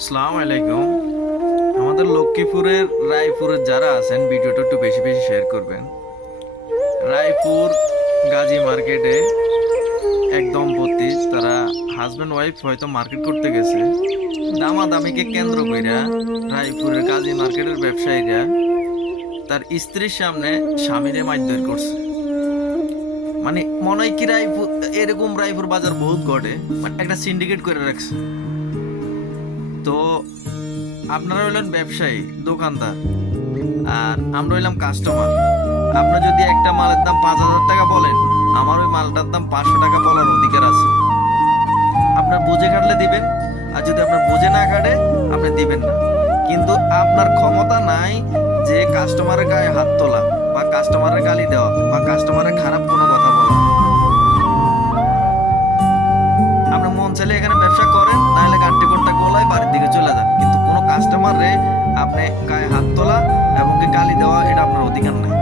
আসসালামু আলাইকুম। আমাদের লক্ষ্মীপুরের রায়পুরের যারা আছেন ভিডিওটা একটু বেশি বেশি শেয়ার করবেন। রায়পুর গাজী মার্কেটে এক দম্পতি, তারা হাজব্যান্ড ওয়াইফ হয়তো মার্কেট করতে গেছে। দামাদামিকে কেন্দ্র কইরা রায়পুরের গাজী মার্কেটের ব্যবসায়ীরা তার স্ত্রীর সামনে স্বামীরে মারধর করছে। মানে মনে হয় কি রায়পুর, এরকম রায়পুর বাজার বহুত ঘটে, মানে একটা সিন্ডিকেট করে রাখছে। তো আপনারা হইলেন ব্যবসায়ী দোকানদার, আর আমরা হইলাম কাস্টমার। আপনার যদি একটা মালের দাম 5,000 টাকা বলেন, আমার ওই মালটার দাম 500 টাকা বলার অধিকার আছে। আপনার বুঝে কাটলে দিবেন, আর যদি আপনার বুঝে না কাটে আপনি দিবেন না। কিন্তু আপনার ক্ষমতা নাই যে কাস্টমারের গায়ে হাত তোলা, বা কাস্টমারের গালি দেওয়া, বা কাস্টমারের খারাপ কোনো কথা বলা। আপনি মন চাইলে এখানে ব্যবসা করেন, নাহলে গাড়ি কোনটা গোলায় বাড়ির দিকে চলে যান, কিন্তু কোনো কাস্টমারে আপনি গায়ে হাত তোলা এবং কি গালি দেওয়া এটা আপনার অধিকার নাই।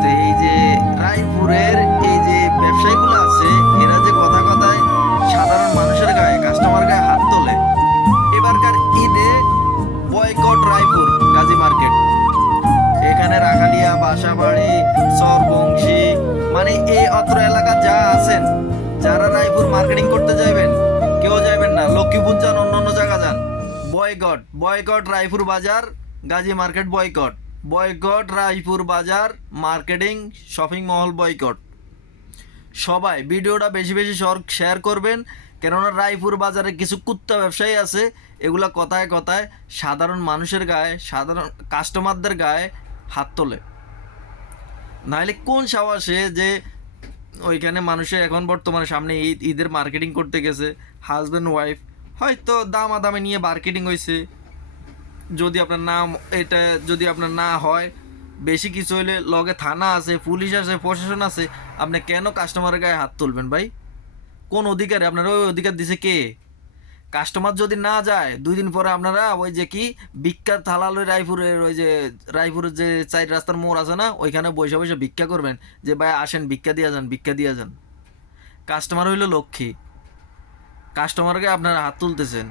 তো এই যে রায়পুরের এই যে ব্যবসায়ীগুলো আছে, এরা যে কথা কথায় সাধারণ মানুষের গায়ে, কাস্টমার গায়ে হাত তোলে। এবারকার ঈদে বয়কট রায়পুর গাজী মার্কেট। এখানে রাখালিয়া, বাসাবাড়ি, সরবংশী, মানে এই অত্র এলাকা যা আছেন, যারা রায়পুর মার্কেটিং করতে যাইবেন, কেউ যাইবেন না। লক্ষ্মীপুর যান, অন্য অন্য জায়গা যান। বয়কট, বয়কট রায়পুর বাজার Gazi market, boycott, boycott Raipur বাজার মার্কেটিং শপিং মহল, বয়কট। সবাই ভিডিওটা বেশি বেশি শেয়ার করবেন, কেননা রায়পুর বাজারে কিছু কুত্তা ব্যবসায়ী আছে, এগুলা কথায় কথায় সাধারণ মানুষের গায়ে, সাধারণ কাস্টমারদের গায়ে হাত তোলে। নাহলে কোন সাহসে যে ওইখানে মানুষের এখন বর্তমানে সামনে ঈদের মার্কেটিং করতে গেছে, হাজব্যান্ড ওয়াইফ হয়তো দামাদামে নিয়ে মার্কেটিং হয়েছে। যদি আপনার নাম, এটা যদি আপনার না হয়, বেশি কিছু হইলে লগে থানা আছে, পুলিশ আছে, প্রশাসন আছে, আপনি কেন কাস্টমারের গায়ে হাত তুলবেন ভাই? কোন অধিকারে? আপনার ওই অধিকার দিছে কে? কাস্টমার যদি না যায়, 2 দিন পরে আপনারা ওই যে কি ভিক্ষার থালা লই, রায়পুরের ওই যে রায়পুরের যে 4 রাস্তার মোড় আছে না, ওইখানে বসে বসে ভিক্ষা করবেন, যে ভাই আসেন ভিক্ষা দিয়া যান, ভিক্ষা দিয়া যান। কাস্টমার হইল লক্ষ্মী, কাস্টমারকে আপনারা হাত তুলতেছেন।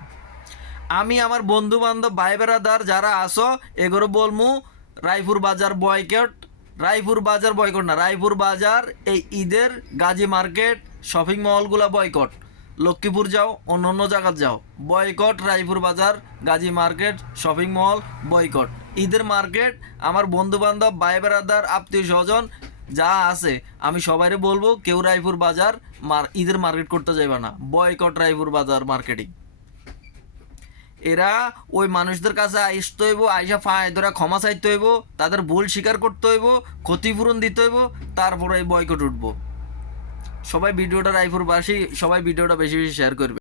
আমি আমার বন্ধু বান্ধব ভাই বেড়াদার যারা আসো, এগুলো বলমু রায়পুর বাজার বয়কট। রায়পুর বাজার বয়কট না, রায়পুর বাজার এই ঈদের গাজী মার্কেট শপিং মলগুলা বয়কট। লক্ষ্মীপুর যাও, অন্য অন্য জায়গা যাও, বয়কট রায়পুর বাজার Gazi market shopping mall, boycott. ঈদের মার্কেট আমার বন্ধু বান্ধব ভাই বেড়াদার আত্মীয় স্বজন যা আছে, আমি সবাইরে বলবো কেউ রায়পুর বাজার ঈদের মার্কেট করতে যাইবা না, বয়কট রায়পুর বাজার মার্কেটিং। এরা ওই মানুষদের কাছে আসতে হইব, আইসা ফায় ধরা ক্ষমা চাইতে হইব, তাদের ভুল স্বীকার করতে হইব, ক্ষতিপূরণ দিতে হইব, তারপরে এই বয়কট উঠবো। সবাই ভিডিওটা, রায়পুরবাসী সবাই ভিডিওটা বেশি বেশি শেয়ার করবে।